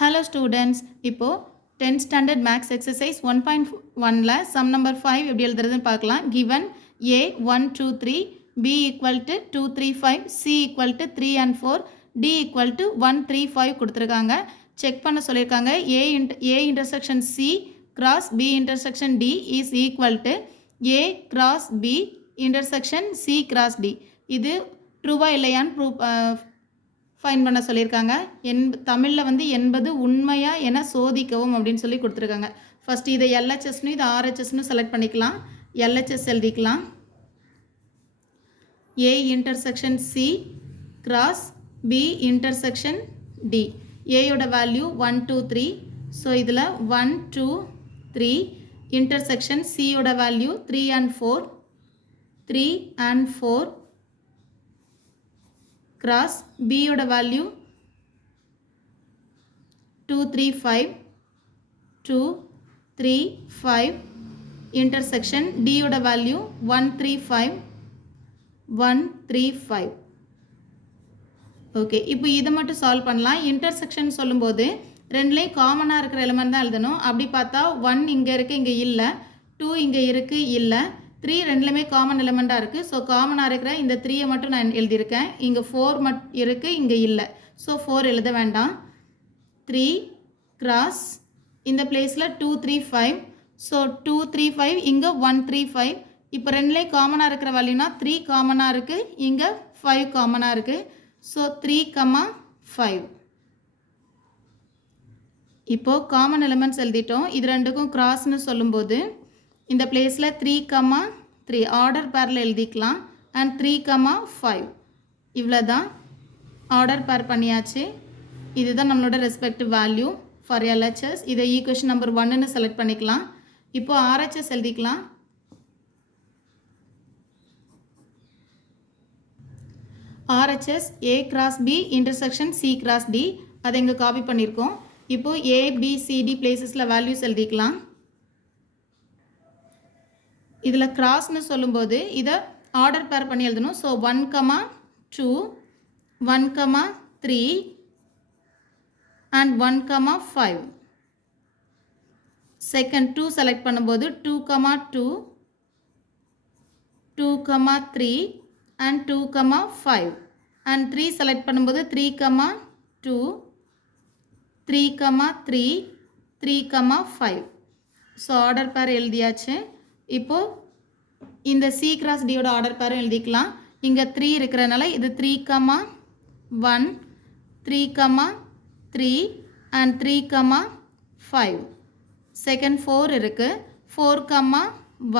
Hello students, இப்போ 10th standard maths exercise 1.1ல sum number 5 எப்படி எழுதுறதுன்னு பார்க்கலாம். Given a 1 2 3, b equal to 2 3 5, c equal to 3 and 4, d equal to 1 3 5 கொடுத்திருக்காங்க. Check பண்ண சொல்லிருக்காங்க. a intersection c cross b intersection d is equal to a cross b intersection c cross d. இது ட்ரூவா இல்லையான்னு fine பண்ண சொல்லியிருக்காங்க. தமிழில் வந்து என்பது உண்மையா என சோதிக்கவும் அப்படின்னு சொல்லி கொடுத்துருக்காங்க. ஃபஸ்ட்டு இதை எல்ஹெச்எஸ்னு இது ஆர்ஹெச்எஸ்னு செலக்ட் பண்ணிக்கலாம். எல்ஹெச்எஸ் எழுதிக்கலாம். A intersection C cross B intersection D. ஏயோட வேல்யூ 1 2 3. ஸோ இதில் 1 2 3 இன்டர்செக்ஷன் சியோட value 3 and 4 3 and 4 cross b யோட வேல்யூ 2 3 5 2 3 5 intersection d யோட வேல்யூ 1 3 5 1 3 5. ஓகே, இப்போ இதை மட்டும் சால்வ் பண்ணலாம். இன்டர்செக்ஷன் சொல்லும்போது ரெண்டுலேயும் காமனாக இருக்கிற எலிமெண்ட் தான் எழுதணும். அப்படி பார்த்தா 1 இங்கே இருக்குது, இங்கே இல்லை. 2 இங்கே இருக்குது, இல்லை. 3 ரெண்டுலேயுமே காமன் எலிமெண்ட்டாக இருக்குது. ஸோ காமனாக இருக்கிற இந்த 3யை மட்டும் நான் எழுதியிருக்கேன். இங்கே 4 இருக்குது, இங்கே இல்லை. ஸோ 4 எழுத வேண்டாம். 3 கிராஸ் இந்த பிளேஸில் 2 3 5. ஸோ 2 3 5 இங்கே 1 3 5. இப்போ ரெண்டுலேயும் காமனாக இருக்கிற வேல்யூனா 3 காமனாக இருக்குது, இங்கே 5 காமனாக இருக்குது. ஸோ 3 5. இப்போது காமன் எலிமெண்ட்ஸ் எழுதிட்டோம். இது ரெண்டுக்கும் கிராஸ்னு சொல்லும்போது இந்த பிளேஸில் 3 3 ஆர்டர் பேரில் எழுதிக்கலாம். அண்ட் 3 5 இவ்வளோ தான். ஆர்டர் பேர் பண்ணியாச்சு. இதுதான் நம்மளோட ரெஸ்பெக்டிவ் வேல்யூ ஃபார் எல்ஹெச்எஸ். இதை ஈக்குவேஷன் நம்பர் 1ன்னு செலக்ட் பண்ணிக்கலாம். இப்போது ஆர்ஹெச்எஸ் எழுதிக்கலாம். RHS A cross B intersection C cross D. அதை இங்கே காப்பி பண்ணியிருக்கோம். இப்போது ஏபிசிடி பிளேசஸில் வேல்யூஸ் எழுதிக்கலாம். இதில் கிராஸ்னு சொல்லும்போது இதை ஆர்டர் பேர் பண்ணி எழுதணும். So 1 2 1 3 and 1 5. செகண்ட் 2 செலக்ட் பண்ணும்போது 2 2 2 3 அண்ட் 2 5. அண்ட் 3 செலக்ட் பண்ணும்போது 3 2 3 3 3 5. ஸோ ஆர்டர் பேர் எழுதியாச்சு. இப்போது இந்த சி கிராஸ் டியோட ஆர்டர் பேரும் எழுதிக்கலாம். இங்கே 3 இருக்கிறனால இது 3 1 3 3 அண்ட் 3 5. செகண்ட் 4 இருக்குது. 4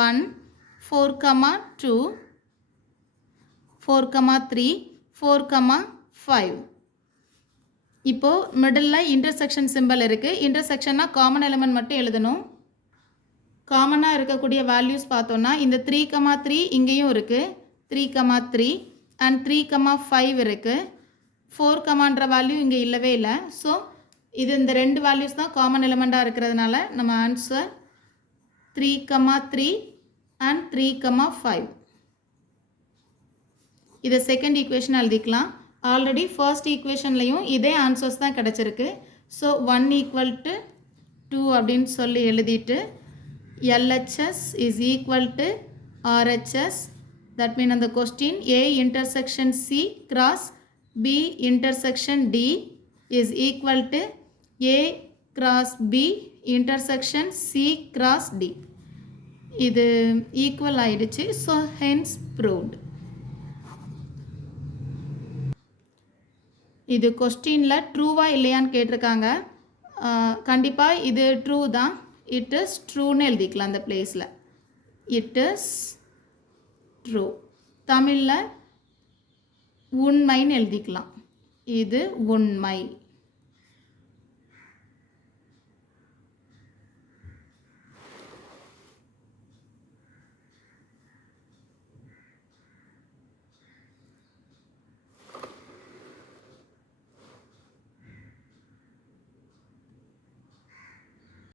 1 4 2 4 3 4 5. இப்போது மிடில் இன்டர்செக்ஷன் சிம்பிள் இருக்குது. இன்டர்செக்ஷன்னா காமன் எலிமெண்ட் மட்டும் எழுதணும். காமனாக இருக்கக்கூடிய வேல்யூஸ் பார்த்தோன்னா இந்த 3 3 இங்கேயும் இருக்குது. 3 3 அண்ட் 3 5 இருக்குது. 4 வேல்யூ இங்கே இல்லவே இல்லை. ஸோ இது இந்த ரெண்டு வேல்யூஸ் தான் காமன் எலிமெண்ட்டாக இருக்கிறதுனால நம்ம ஆன்சர் 3 3 அண்ட் 3 5. இதை செகண்ட் ஈக்குவேஷன் எழுதிக்கலாம். ஆல்ரெடி ஃபர்ஸ்ட் ஈக்குவேஷன்லையும் இதே ஆன்சர்ஸ் தான் கிடச்சிருக்கு. ஸோ 1 = 2 அப்படின்னு சொல்லி எழுதிட்டு LHS is equal to RHS. That means on the question A intersection C cross B intersection D is equal to A cross B intersection C cross D. இது equal ஆயிடுச்சு. So hence proved. இது கொஸ்டினில் ட்ரூவா இல்லையான்னு கேட்டிருக்காங்க. கண்டிப்பாக இது true தான். It is ட்ரூன்னு எழுதிக்கலாம். அந்த பிளேஸில் இட் இஸ் ட்ரூ. தமிழில் உண்மைன்னு எழுதிக்கலாம். இது உண்மை.